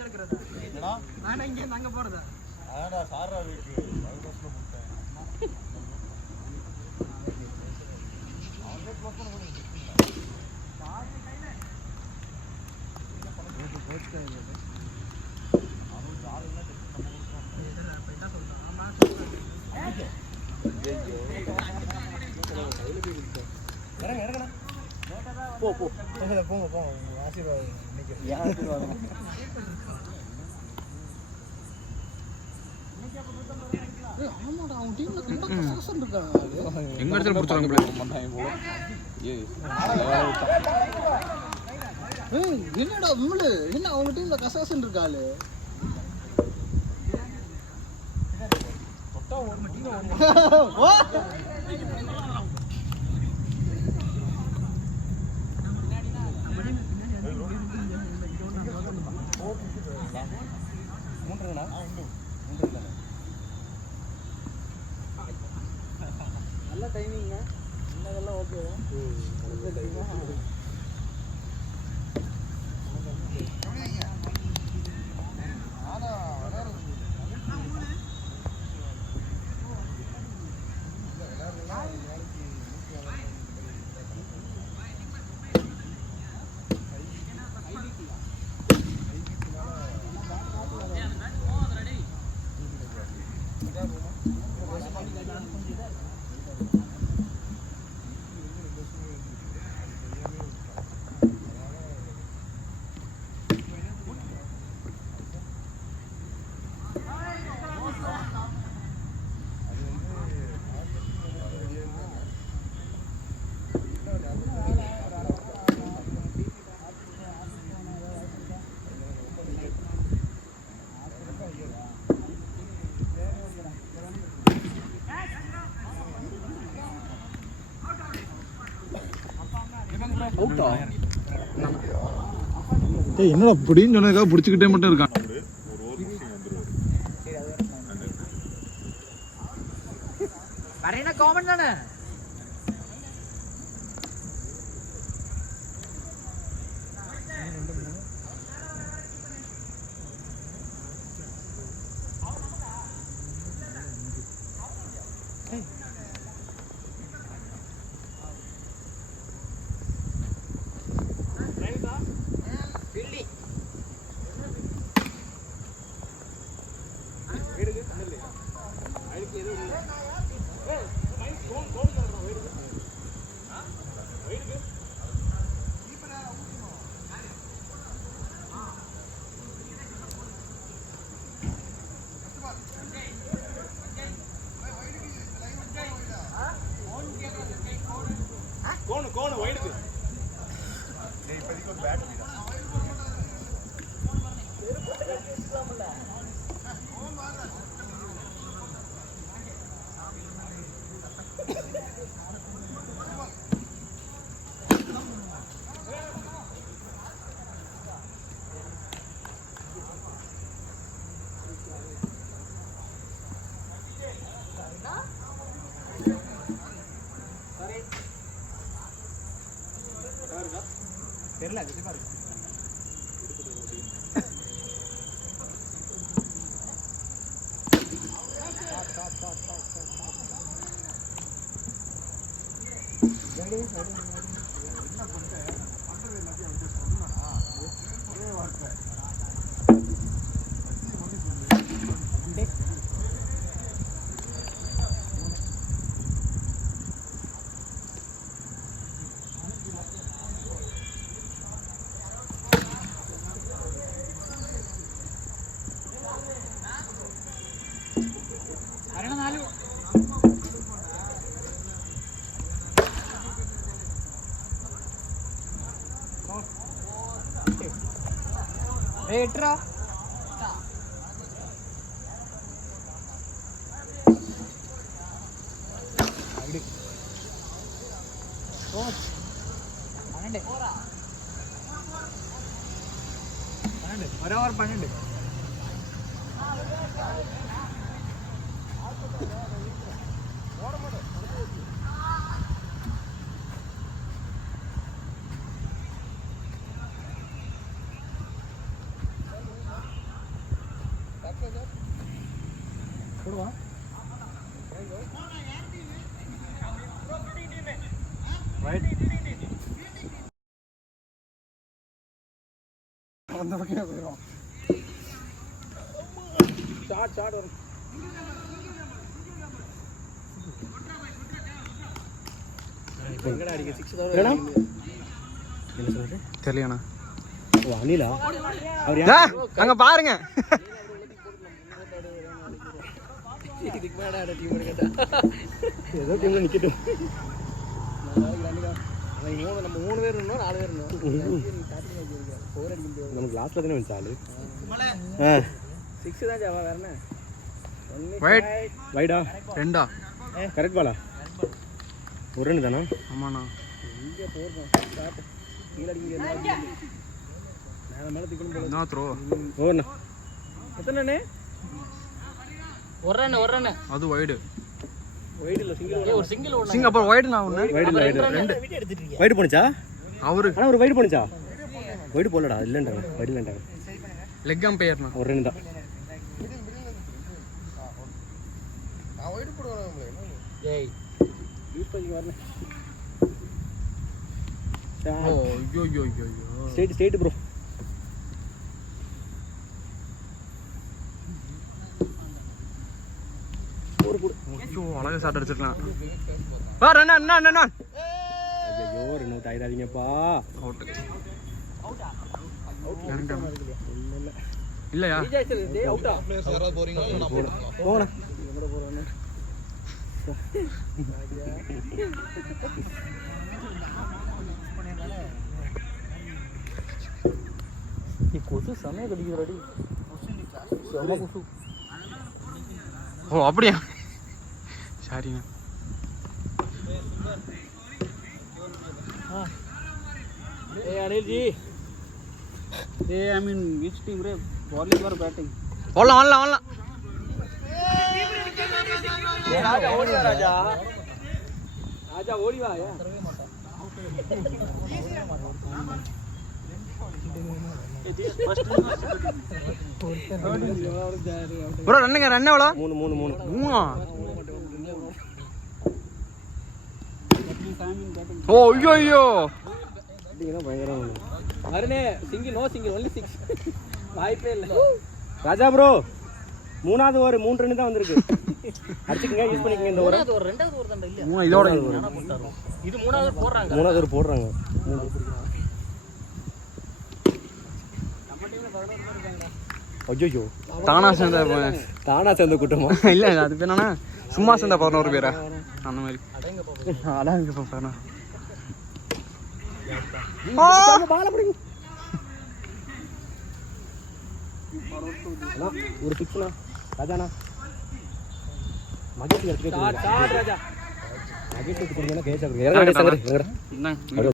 நான் இங்கே அங்க போறதா அதான்டா சாரா வீட்டு அது பஸ்ல போட்டேன் அவனே க்ளோஸ் பண்ண முடியும் போ போங்க போங்க ஆசீர்வாதம் ஆமாடா அவன் டீம்ல கண்டா கசகசன்னு இருக்காங்க எங்க இடத்துல புடிச்சாங்க என்னடா விமலு என்ன அவங்க டீம்ல கசகசன்னு இருக்காளு தொட்டா ஒரு டீம் நல்ல டைமிங்க இன்னதெல்லாம் ஓகேவா என்னடா புடின்னு சொன்னதுக்காக புடிச்சுக்கிட்டே மட்டும் இருக்கான் வரேனா காமன் தானே கோணு வைடுக்கு இப்போதைக்கு ஒரு பேட்டரி தான் தெரியல அது பாரு எட்ரா ஒரு ஓவர் 12 போடுவா ரைட் அந்த பக்கம் போயிடும் ஷாட் வரும் எங்கடா அடிக்க 6 தான் என்ன சொல்றது தெரியலண்ணா. ஓ அனிலா அவர் அங்க பாருங்க. இதுக்கு மேல டீம் எடுக்கட்டா ஏதோ டீம்ல நிக்கட்டும். நம்ம 3 பேர் இருந்தோம் 4 பேர் இருந்தோம். நமக்கு லாஸ்ட்ல தானே வந்துச்சு ஆளு. 6 தான் ஜாவா வேற என்ன வைடா 2 கரெக்ட் பாலா ஒரு ரன் தானா? ஆமாண்ணா. இங்கே போகிறோம் கீழே அடிக்க மேலே மேலே திக்கணும் போல த்ரோ ஓண்ணா எத்தனை ஒரு ரன் அது வைடு இல்லை சிங்கிள் ஒரு சிங் அப்புறம் வைடு நான் ஒன்று வைடு போனுச்சா அவரு ஆனால் ஒரு வைடு போனுச்சா வைடு போலடா இல்லைன்றாங்க வைடு இல்லைன்றாங்க லெக் அம்பையர்ண்ணா ஒரு ரன் தான் ஏய் யூஸ் பண்ணி வரணும் ஸ்ட்ரைட் ப்ரோ அழகா ஷாட் அடிச்சிருக்கலாம். வா ரன் அண்ணா அண்ணா ஐயோ ரன் அவுட் ஆயிடாதீங்கப்பா. அவுட் இல்லையா அவுட்டா போங்கண்ணா கொசு செமையா கடிக்கிறாடி. கொசு ஓ அப்படியா சரிண்ணா. Anil ji I mean which team रे bowling or batting? வரலாம் राजा ओडी वा राजा राजा ओडी वा यार ப்ரோ ரன்னுங்க ரன் எவ்வளோ? 3 ஓ ஐயோ பயங்கரம் அருணே சிங்கிள் நோ சிங்கிள் ஒன்லி 6 வாய்ப்பே இல்லை. ராஜா ப்ரோ 3வது ஓவர் 3 ரன் தான் வந்திருக்கு. அடிச்சுக்கங்க யூஸ் பண்ணிக்கங்க இந்த ஓவர். ரெண்டாவது ஓவர் தான் இல்ல இதோட இது 3வது போடுறாங்க. 3வது ஓவர் போடுறாங்க. நம்ம டீம்ல 11 பேர் இருக்காங்க. ஐயோ தானா சேர்ந்த கூட்டமா இல்ல அது பேர் என்னன்னா சும்மா சேர்ந்த 11 பேரா அந்த மாதிரி அடங்க பாப்பா. ஒரு பிக்ஸ்னா ராஜானா மகேஷ் ராஜா மகேஷ் கொடுங்க கேட்ச் ஆகுங்க.